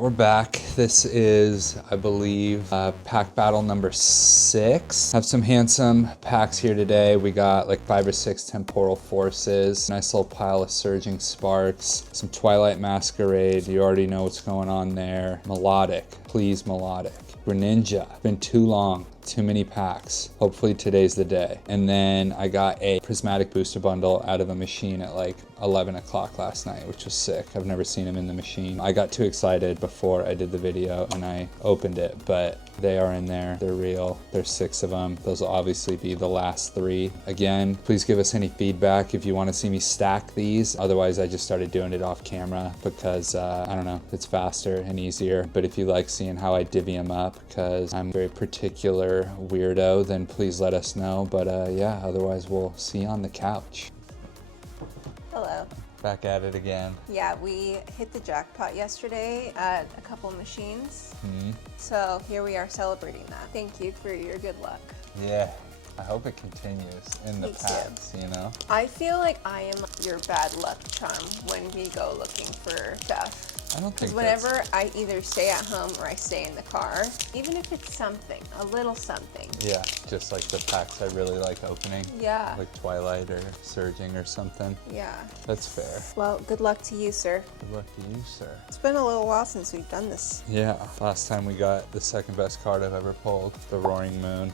We're back. This is, I believe, pack battle number 6. Have some handsome packs here today. We got like 5 or 6 temporal forces, nice little pile of surging sparks, some Twilight Masquerade. You already know what's going on there. Melodic, please melodic. Greninja, been too long. Too many packs. Hopefully today's the day. And then I got a prismatic booster bundle out of a machine at like 11 o'clock last night, which was sick. I've never seen them in the machine. I got too excited before I did the video and I opened it, but they are in there. They're real. There's 6 of them. Those will obviously be the last 3. Again, please give us any feedback if you want to see me stack these. Otherwise, I just started doing it off camera because, I don't know, it's faster and easier. But if you like seeing how I divvy them up, because I'm a very particular weirdo, then please let us know. But yeah, otherwise we'll see you on the couch. Hello. Back at it again. Yeah, we hit the jackpot yesterday at a couple machines. So here we are celebrating that. Thank you for your good luck. Yeah, I hope it continues in the packs, you know? I feel like I am your bad luck charm when we go looking for stuff. I don't think whenever I either stay at home or I stay in the car, even if it's something, a little something. Yeah, just like the packs I really like opening. Yeah. Like Twilight or Surging or something. Yeah. That's fair. Well, good luck to you, sir. Good luck to you, sir. It's been a little while since we've done this. Yeah, last time we got the second best card I've ever pulled, the Roaring Moon.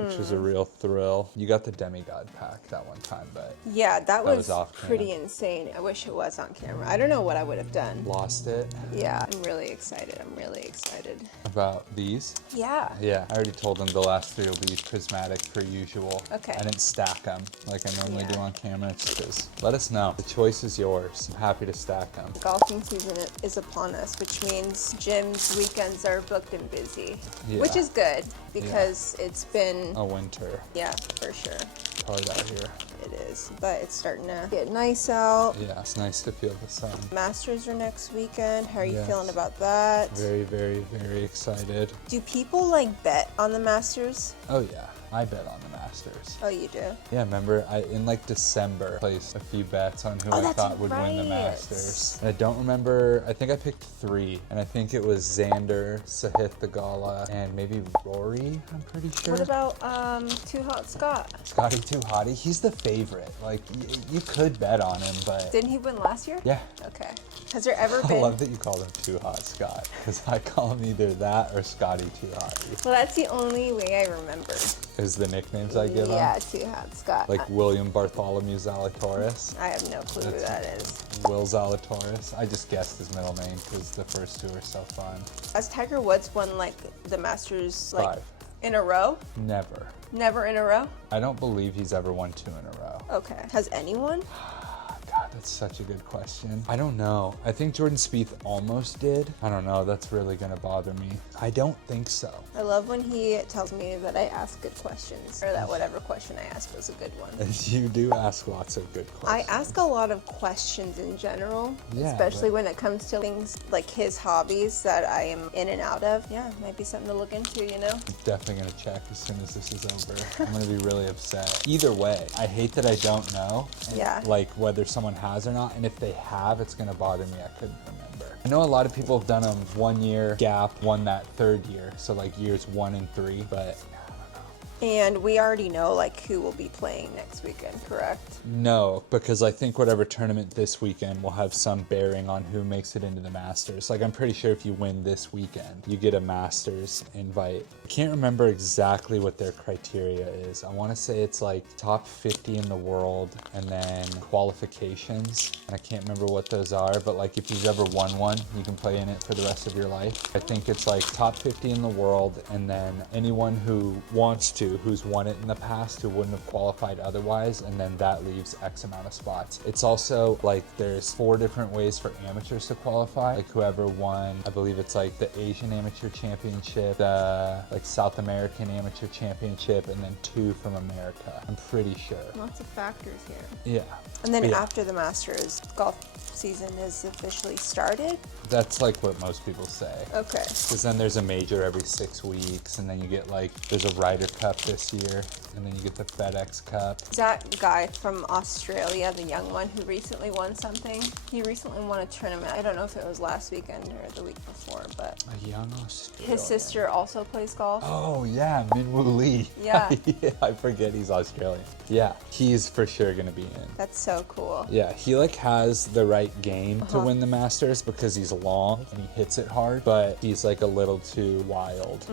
Which was a real thrill. You got the Demigod pack that one time, but yeah, that was pretty camera. Insane. I wish it was on camera. I don't know what I would have done. Lost it. Yeah, I'm really excited. I'm really excited. About these? Yeah. Yeah, I already told them the last 3 will be prismatic per usual. Okay. I didn't stack them like I normally do on camera. It's just, let us know. The choice is yours. I'm happy to stack them. Golfing season is upon us, which means gyms, weekends are booked and busy, which is good because it's been a winter. Yeah, for sure. Hard out here. It is, but it's starting to get nice out. Yeah, it's nice to feel the sun. Masters are next weekend. How are you feeling about that? Very, very, very excited. Do people like bet on the Masters? Oh yeah, I bet on the Masters. Oh, you do? Yeah, remember in like December, placed a few bets on who I thought would win the Masters. And I don't remember, I think I picked 3, and I think it was Xander, Sahith Theegala, and maybe Rory, I'm pretty sure. What about Too Hot Scott? Scotty Too Hottie, he's the favorite. Like, you could bet on him, but... Didn't he win last year? Yeah. Okay. Has there ever been... I love that you call him Too Hot Scott, because I call him either that or Scotty Too Hottie. Well, that's the only way I remember. Is the nicknames I give him? Yeah, Too Hot Scott. Like William Bartholomew Zalatoris. I have no clue who that is. Will Zalatoris. I just guessed his middle name because the first 2 are so fun. Has Tiger Woods won like the Masters like 5. in a row? Never. Never in a row? I don't believe he's ever won 2 in a row. Okay. Has anyone? God, that's such a good question. I don't know. I think Jordan Spieth almost did. I don't know. That's really going to bother me. I don't think so. I love when he tells me that I ask good questions, or that whatever question I asked was a good one. You do ask lots of good questions. I ask a lot of questions in general, especially when it comes to things like his hobbies that I am in and out of. Yeah, might be something to look into, you know? I'm definitely going to check as soon as this is over. I'm going to be really upset. Either way, I hate that I don't know. Yeah. Like whether someone has or not, and if they have, it's going to bother me. I couldn't remember. I know a lot of people have done them 1 year gap, won that 3rd year, so like years 1 and 3, but And we already know like who will be playing next weekend, correct? No, because I think whatever tournament this weekend will have some bearing on who makes it into the Masters. Like I'm pretty sure if you win this weekend, you get a Masters invite. I can't remember exactly what their criteria is. I want to say it's like top 50 in the world and then qualifications. And I can't remember what those are, but like if you've ever won one, you can play in it for the rest of your life. I think it's like top 50 in the world and then anyone who wants to, who's won it in the past, who wouldn't have qualified otherwise, and then that leaves X amount of spots. It's also like there's 4 different ways for amateurs to qualify. Like whoever won, I believe it's like the Asian Amateur Championship, the like South American Amateur Championship, and then 2 from America. I'm pretty sure. Lots of factors here. Yeah. And then after the Masters, golf season is officially started? That's like what most people say. Okay. Because then there's a major every 6 weeks, and then you get like, there's a Ryder Cup this year. And then you get the FedEx Cup. That guy from Australia, the young one who recently won something, he recently won a tournament. I don't know if it was last weekend or the week before, but A young Australian. his sister also plays golf. Oh yeah, Minwoo Lee. Yeah. Yeah, I forget he's Australian. Yeah, he's for sure gonna be in. That's so cool. Yeah, he like has the right game to win the Masters because he's long and he hits it hard, but he's like a little too wild.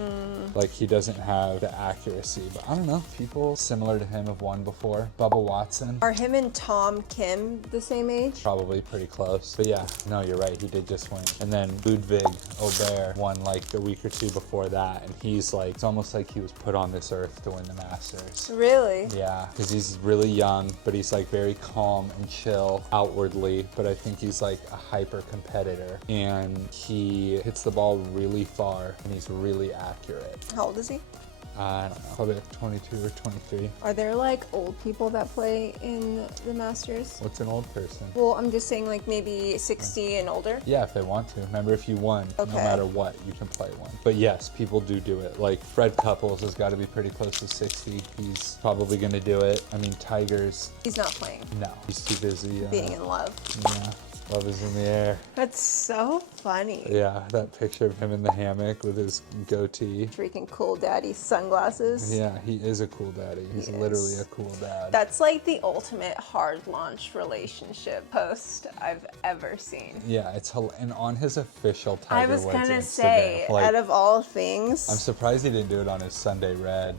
Like he doesn't have the accuracy. But I don't know, people similar to him have won before. Bubba Watson, Are him and Tom Kim the same age? probably pretty close. But yeah, no, you're right, he did just win. And then Ludwig Aubert won like a week or two before that, and he's like, it's almost like he was put on this earth to win the Masters. Really? Yeah, because he's really young, but he's like very calm and chill outwardly, but I think he's like a hyper competitor, and he hits the ball really far and he's really accurate. How old is he? I don't know, probably like 22 or 23. Are there like old people that play in the Masters? What's an old person? Well, I'm just saying like maybe 60 and older. Yeah, if they want to. Remember, if you won, Okay. no matter what, you can play one. But yes, people do it. Like Fred Couples has got to be pretty close to 60. He's probably going to do it. I mean, Tiger's, He's not playing. no, he's too busy. Being in love. Yeah, love is in the air. That's so funny. Yeah, that picture of him in the hammock with his goatee. Freaking cool daddy sunglasses. Yeah, he is a cool daddy. He's He literally is. a cool dad. That's like the ultimate hard launch relationship post I've ever seen. Yeah, and on his official I Tiger was Woods gonna Instagram, say, like, out of all things, I'm surprised he didn't do it on his Sunday Red.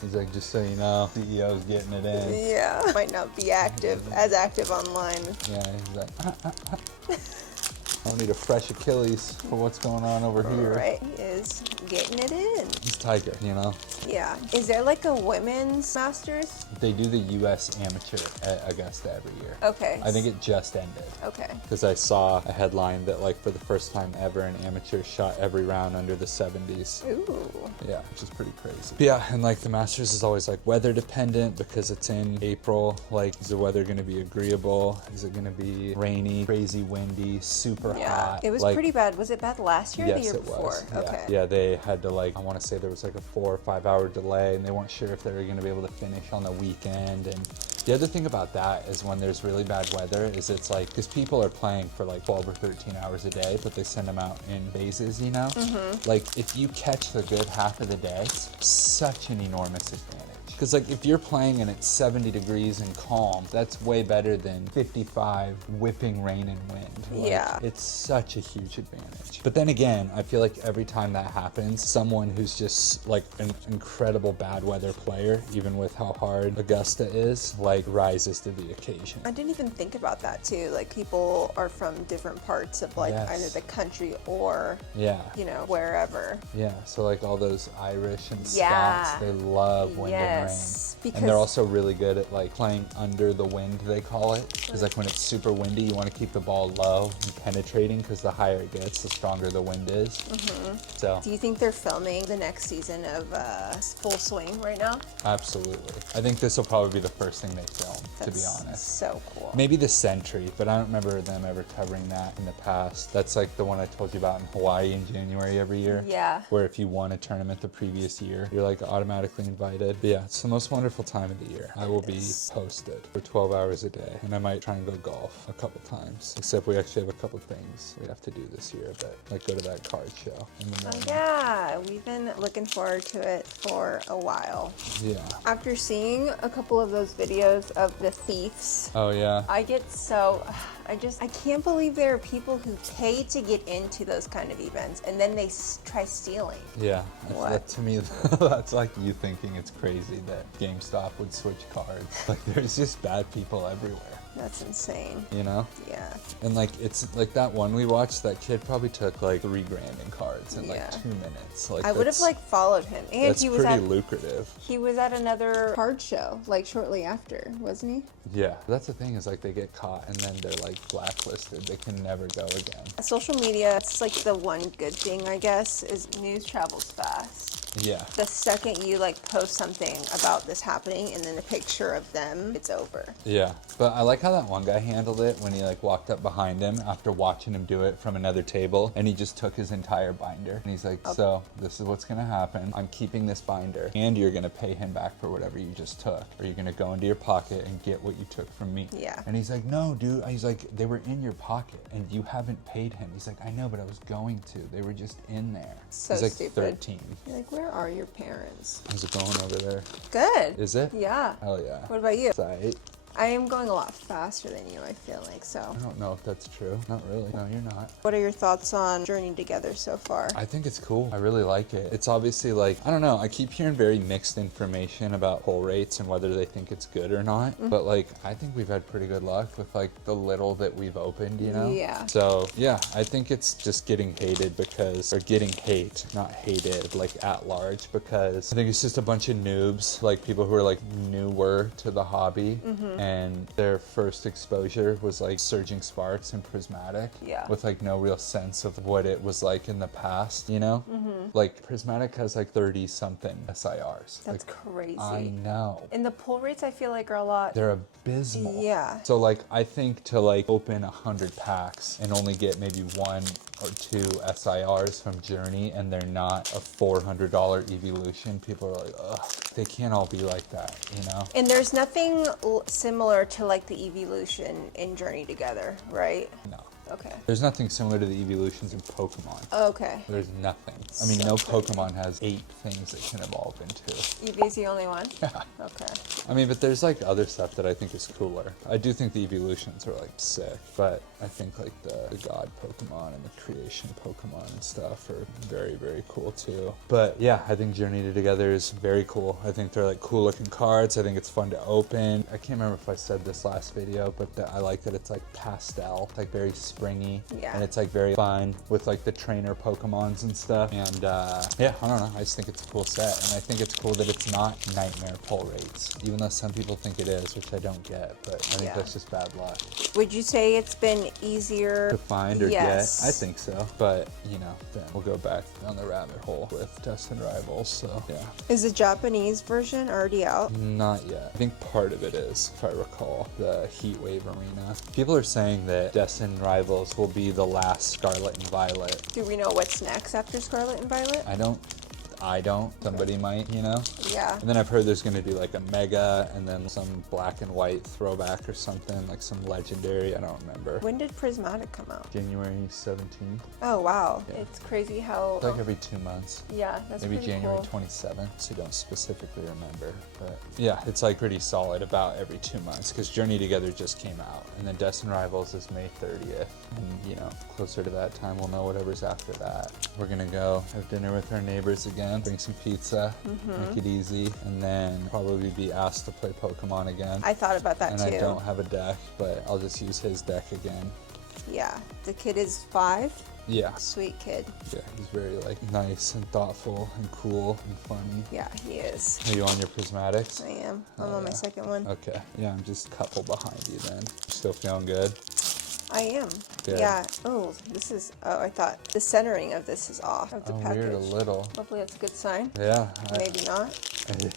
He's like, just so you know, CEO's getting it in. yeah, might not be as active online. Yeah, he's like, I don't need a fresh Achilles for what's going on over here. Right, he is getting it in. He's Tiger, you know? Yeah. Is there like a women's Masters? They do the U.S. Amateur at Augusta every year. Okay. I think it just ended. Okay. Because I saw a headline that, like, for the first time ever, an amateur shot every round under the 70s. Ooh. Yeah, which is pretty crazy. Yeah, and like the Masters is always like weather dependent because it's in April. Like, is the weather going to be agreeable? Is it going to be rainy, crazy windy, super Yeah. hot? It was Like, pretty bad. Was it bad last year or the Yes, year it before? was. Yeah. Okay. Yeah, they had to, like, I want to say there was like a 4 or 5 hour delay, and they weren't sure if they were going to be able to finish on the weekend. And the other thing about that is when there's really bad weather is it's like, because people are playing for like 12 or 13 hours a day, but they send them out in phases, you know? Like, if you catch the good half of the day, it's such an enormous advantage. Because like if you're playing and it's 70 degrees and calm, that's way better than 55 whipping rain and wind. Like, Yeah. It's such a huge advantage. But then again, I feel like every time that happens, someone who's just like an incredible bad weather player, even with how hard Augusta is, like rises to the occasion. I didn't even think about that too. Like people are from different parts of like Yes. either the country or Yeah. you know wherever. Yeah, so like all those Irish and Yeah. Scots, they love wind and rain. Yes, And they're because also really good at like playing under the wind, they call it. Because like when it's super windy, you want to keep the ball low and penetrating because the higher it gets, the stronger the wind is. So do you think they're filming the next season of Full Swing right now? absolutely. I think this will probably be the first thing they film, to be That's honest. So cool. Maybe the Sentry, but I don't remember them ever covering that in the past. That's like the one I told you about in Hawaii in January every year. Yeah. Where if you won a tournament the previous year, you're like automatically invited. But yeah, it's the most wonderful time of the year. I will be posted for 12 hours a day, and I might try and go golf a couple times. Except we actually have a couple things we have to do this year, but like go to that card show in the morning. Yeah, we've been looking forward to it for a while. Yeah. After seeing a couple of those videos of the thieves, Oh yeah. I get so, I can't believe there are people who pay to get into those kind of events and then they try stealing. Yeah, What? that, to me, that's like you thinking it's crazy that GameStop would switch cards. Like, there's just bad people everywhere, That's insane. you know? Yeah. And like, it's like that one we watched, that kid probably took like $3 grand in cards in Yeah. like 2 minutes. Like, I would have that's- like followed him. And That's he was pretty at lucrative. he was at another card show like shortly after, wasn't he? Yeah, that's the thing is like they get caught and then they're like blacklisted. They can never go again. Social media, it's like the one good thing I guess is news travels fast. Yeah. The second you like post something about this happening and then a picture of them, it's over. Yeah, but I like how that one guy handled it when he like walked up behind him after watching him do it from another table, and he just took his entire binder and he's like, so this is what's gonna happen. I'm keeping this binder and you're gonna pay him back for whatever you just took, or you're gonna go into your pocket and get what you took from me. Yeah. And he's like, no dude, he's like, they were in your pocket and you haven't paid him. He's like, I know, but I was going to. They were just in there. So he's like stupid. 13. You're like, where are your parents? How's it going over there? Good. Is it? Yeah. Hell yeah. What about you? Sight. I am going a lot faster than you, I feel like, so. I don't know if that's true. Not really. No, you're not. What are your thoughts on Journey Together so far? I think it's cool. I really like it. It's obviously like, I don't know, I keep hearing very mixed information about pull rates and whether they think it's good or not. But like, I think we've had pretty good luck with like the little that we've opened, you know? Yeah. So yeah, I think it's just getting hated because, or getting hate, not hated, like at large, because I think it's just a bunch of noobs, like people who are like newer to the hobby. And their first exposure was like surgingsparks and prismatic, Yeah. with like no real sense of what it was like in the past, you know? Like prismatic has like 30 something SIRs. That's like, crazy. I know. And the pull rates I feel like are a lot. They're abysmal. Yeah. So like, I think to like open 100 packs and only get maybe 1 or 2 SIRs from Journey, and they're not a $400 evolution, people are like, ugh, they can't all be like that, you know? And there's nothing similar to like the evolution in Journey Together, right? No. Okay. There's nothing similar to the evolutions in Pokemon. Okay. There's nothing. I mean, no Pokemon has 8 things it can evolve into. Eevee's the only one? Yeah. Okay. I mean, but there's like other stuff that I think is cooler. I do think the evolutions are like sick, but I think like the god Pokemon and the creation Pokemon and stuff are very, very cool too. But yeah, I think Journey Together is very cool. I think they're like cool looking cards. I think it's fun to open. I can't remember if I said this last video, but I like that it's like pastel, like very springy. Yeah. And it's like very fun with like the trainer Pokemons and stuff. And yeah, I don't know. I just think it's a cool set. And I think it's cool that it's not nightmare pull rates, even though some people think it is, which I don't get, but I think that's just bad luck. Would you say it's been easier To find or Yes. get? I think so. But, you know, then we'll go back down the rabbit hole with Destined Rivals, so yeah. Is the Japanese version already out? Not yet. I think part of it is, if I recall, the Heatwave Arena. People are saying that Destined Rivals will be the last Scarlet and Violet. Do we know what's next after Scarlet and Violet? I don't. Somebody might, you know? Yeah. And then I've heard there's gonna be like a mega and then some black and white throwback or something, like some legendary, I don't remember. When did Prismatic come out? January 17th. Oh, wow. Yeah. It's crazy how... It's like every 2 months. yeah, that's Maybe pretty January cool. 27th, so don't specifically remember. But yeah, it's like pretty solid about every 2 months because Journey Together just came out. And then Destined Rivals is May 30th. And you know, closer to that time, we'll know whatever's after that. We're gonna go have dinner with our neighbors again, bring some pizza, make it easy, and then probably be asked to play Pokemon again. I thought about that and too. I don't have a deck, but I'll just use his deck again. Yeah. The kid is 5. Yeah. Sweet kid. Yeah, he's very like nice and thoughtful and cool and funny. Yeah, he is. Are you on your prismatics? I am. I'm on my second one. Okay. Yeah, I'm just a couple behind you then. Still feeling good? I am. Good. Yeah. Oh, this is... oh, I thought the centering of this is off of the package. Weird, a little. Hopefully that's a good sign. Yeah. Maybe not.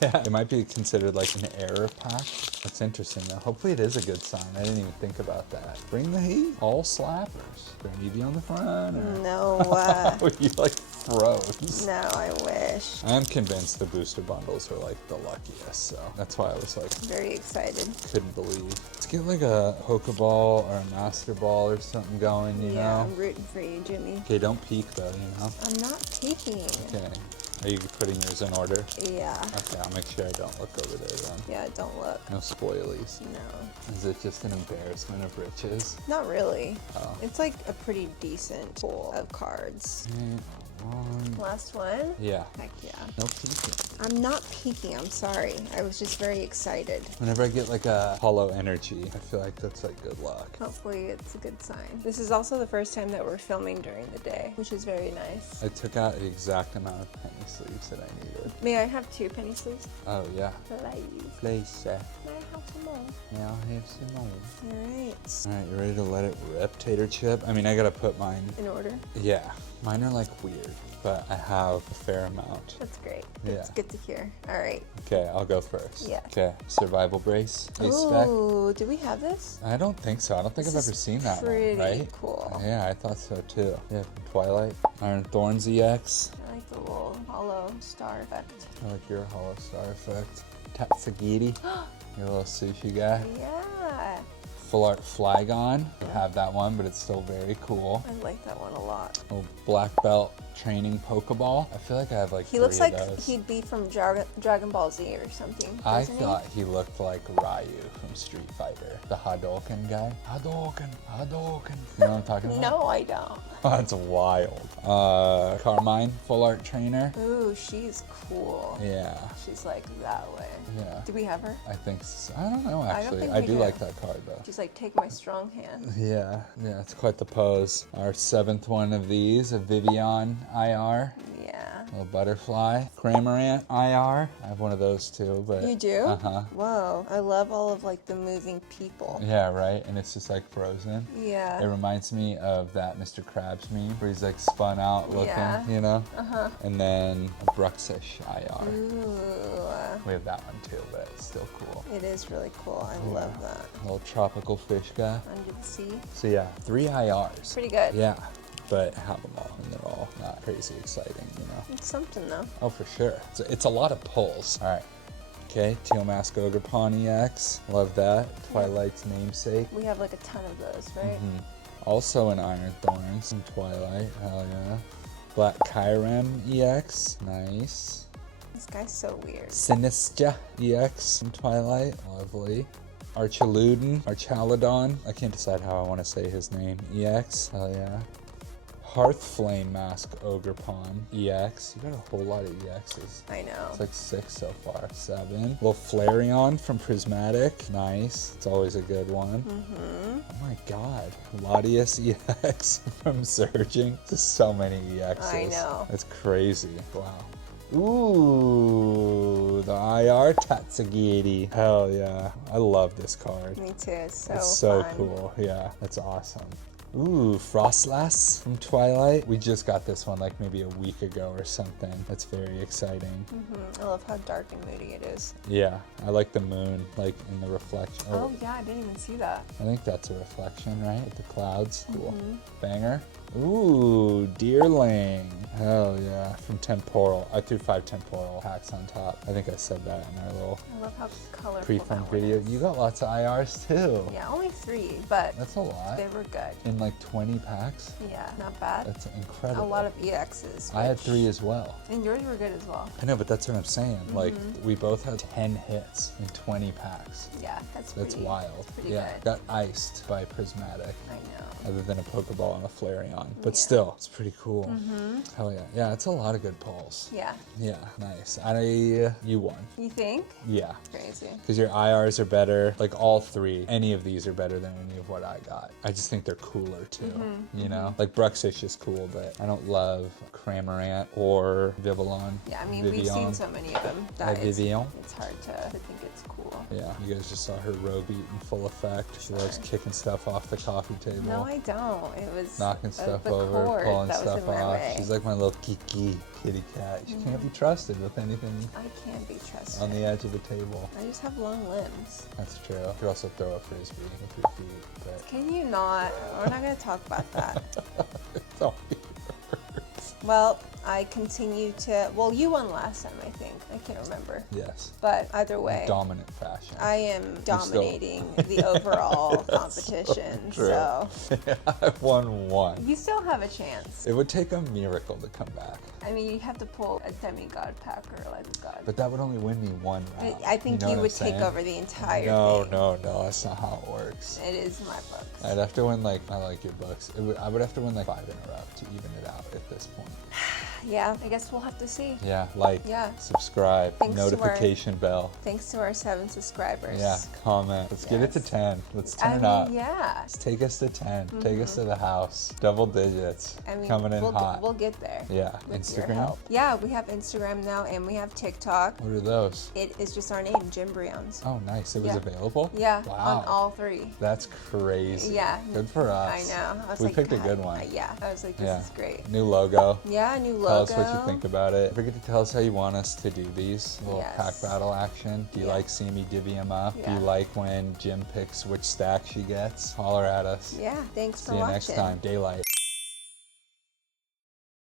Yeah, it might be considered like an error pack. That's interesting though. Hopefully it is a good sign. I didn't even think about that. Bring the heat. All slappers. Bring Eevee on the front. Or... No. Oh, you like froze. No, I wish. I'm convinced the booster bundles are like the luckiest, so that's why I was like Very excited. couldn't believe. Let's get like a Pokeball or a Master Ball or something going, you Yeah, know? I'm rooting for you, Jimmy. Okay, don't peek though, you know? I'm not peeking. Okay. Are you putting yours in order? Yeah. Okay, I'll make sure I don't look over there then. Yeah, don't look. No spoilies. No. Is it just an embarrassment of riches? Not really. Oh. It's like a pretty decent pool of cards. Last one? Yeah. Heck yeah. No peeking. I'm not peeking, I'm sorry. I was just very excited. Whenever I get like a hollow energy, I feel like that's like good luck. Hopefully it's a good sign. This is also the first time that we're filming during the day, which is very nice. I took out the exact amount of penny sleeves that I needed. May I have 2 penny sleeves? Oh yeah. Please. Place. May I have some more. Yeah, I'll have some more. Alright. Alright, you ready to let it rip, Tater Chip? I mean, I gotta put mine. In order? Yeah. Mine are like weird, but I have a fair amount. That's great. Yeah. It's good to hear. Alright. Okay, I'll go first. Yeah. Okay, survival brace. Ooh, do we have this? I don't think so. I don't think I've ever seen that one, Pretty right? cool. Yeah, I thought so too. Yeah, from Twilight. Iron Thorns EX. I like the little hollow star effect. I like your hollow star effect. Tatsugiri. Your little sushi guy. Yeah. Full art Flygon. I have that one, but it's still very cool. I like that one a lot. Little black belt training Pokeball. I feel like I have like He 3 looks like of those. he's be from Dragon Ball Z or something. I doesn't he? thought he looked like Ryu from Street Fighter. The Hadouken guy. Hadouken. You know what I'm talking about? No, I don't. That's wild. Carmine, full art trainer. Ooh, she's cool. Yeah. She's like that way. Yeah. Do we have her? I think so. I don't know actually. think I we do do. like that card though. She's like, take my strong hand. Yeah, it's quite the pose. Our 7th one of these, a Vivian IR. Yeah. Little butterfly. Cramorant IR. I have one of those too, but. You do? Uh-huh. Whoa. I love all of like the moving people. Yeah, right? And it's just like frozen. Yeah. It reminds me of that Mr. Krabs meme where he's like spun out looking, Yeah. you know? Uh-huh. And then a Bruxish IR. Ooh. We have that one too, but it's still cool. It is really cool. I love that. Little tropical fish guy. Under the sea. So yeah, 3 IRs. Pretty good. Yeah, but I have them all, and they're all not crazy exciting, you know? It's something though. Oh, for sure. It's a lot of pulls. All right. Okay, Teal Mask Ogre Pawn EX. Love that. Twilight's namesake. We have like a ton of those, right? Also an Iron Thorns from Twilight. Hell yeah. Black Kyurem EX. Nice. This guy's so weird. Sinistra EX from Twilight. Lovely. Archaludon. I can't decide how I want to say his name. EX. Hell yeah. Hearthflame Mask Ogre Pawn EX. You got a whole lot of EXs. I know. It's like 6 so far. 7. Little Flareon from Prismatic. Nice. It's always a good one. Oh my god. Latias EX from Surging. Just so many EXs. I know. It's crazy. Wow. Ooh, the IR Tatsugiri. Hell yeah. I love this card. Me too. It's so It's so fun. cool. Yeah, that's awesome. Ooh, Frostlass from Twilight. We just got this one like maybe a week ago or something. That's very exciting. I love how dark and moody it is. Yeah, I like the moon, like in the reflection. Oh yeah, I didn't even see that. I think that's a reflection, right? The clouds. Cool. Banger. Ooh, Deerling. Hell yeah. From Temporal. I threw 5 Temporal packs on top. I think I said that in our little I love how colorful pre-funk that one video. is. You got lots of IRs too. Yeah, only 3, but That's a lot. they were good. In like 20 packs? Yeah, not bad. That's incredible. A lot of EXs. I had which- 3 as well. And yours were good as well. I know, but that's what I'm saying. Like, we both had 10 hits in 20 packs. Yeah, that's That's pretty, wild. pretty Yeah, good. got iced by Prismatic, I know. other than a Pokeball and a Flareon. But Yeah. still, it's pretty cool. Hell yeah. Yeah, it's a lot of good pulls. Yeah. Yeah, nice. You won. You think? Yeah. Crazy. Because your IRs are better. Like, all 3, any of these are better than any of what I got. I just think they're cooler, too. You know? Like, Bruxish is cool, but I don't love Cramorant or Vivillon. Yeah, I mean, we've seen so many of them that Vivillon. it's hard to think it's cool. Yeah, you guys just saw her robe eat in full effect. She loves kicking stuff off the coffee table. No, I don't. It was knocking stuff the over, cord pulling that was stuff in my off. way. She's like my little kiki kitty cat. She can't be trusted with anything I can't be trusted. on the edge of the table. I just have long limbs. That's true. You could also throw a frisbee with your feet, but Can you not? We're not going to talk about that. it's all Well, I continue to. Well, you won last time, I think. I can't remember. yes, But either way, dominant fashion. I am dominating the overall competition. True. So I've won 1. you still have a chance. It would take a miracle to come back, I mean, you have to pull a demigod pack or like a god. but that would only win me 1 round. I think know you what would I'm take saying? over the entire No, thing. no, that's not how it works. It is my books. I'd have to win like, I like your books. I would have to win like 5 in a row to even it out at this point. Yeah, I guess we'll have to see. Yeah, like, Yeah. subscribe, Thanks to notification bell. Thanks to our 7 subscribers. Yeah, comment. Let's get it to Yes. 10. Let's I turn mean, up. yeah. Let's take us to 10. Take us to the house. Double digits. I mean, Coming in hot. we'll get there. Yeah, With your Instagram. help. Yeah, we have Instagram now and we have TikTok. What are those? It is just our name, Jimbrions. Oh, nice. It was Yeah. available? Yeah, Wow. on all 3. That's crazy. Yeah. Good for us. I know. I was We like, picked a God, good one. Yeah. I was like, this Yeah. is great. New logo. Yeah, new logo. Tell us what you think about it. Forget to tell us how you want us to do these. Little Yes. pack battle action. Do you Yeah. like seeing me divvy them up? Do Yeah. you like when Jim picks which stack she gets? Holler at us. Yeah, thanks for See you watching. next time. Daylight.